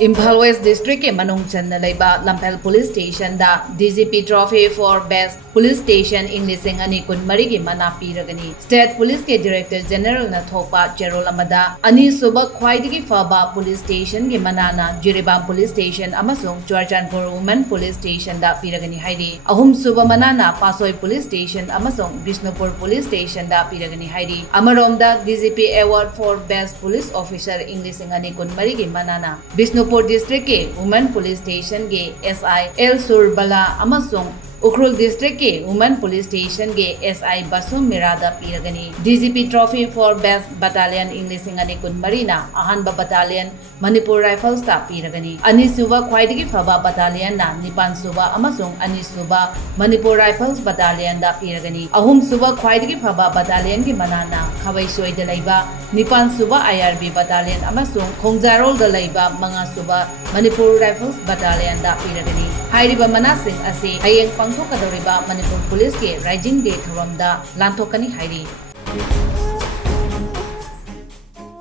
Imphal West District ke manung channa laiba Lamphel Police Station da DGP Trophy for Best Police Station in lising ani kun mari ki mana piragani State Police ke Director General na thopa Cherol amada ani suba khwaidigi faba Police Station ke manana Jiribam Police Station amasung Churchanpur Women Police Station da piragani hairi ahum suba manana Pasoi Police Station amasung Bishnupur Police Station da piragani hairi amarom da DGP Award for Best Police Officer in lising ani kun mari ki manana Bishnupur District ke Women Police Station ke SI El Surbala amasung Ukhrul District ke Women Police Station ke SI Basum Mirada piragani DGP Trophy for Best Battalion in lising ani kun marina Ahanba Battalion Manipur Rifles ta piragani ani suba khwaidagi phaba battalion na Nipan suba amasung ani suba Manipur Rifles Battalion da piragani ahum suba khwaidagi phaba battalion ki manana Khabai Soi da laiba Nipan suba IRB Battalion amasung Khongjarol da laiba manga suba Manipur Rifles Battalion da piragani hairiba manasing ase hayeng pangthokadoriba Manipur Police ke Rising Day thoramda lanthokani hairi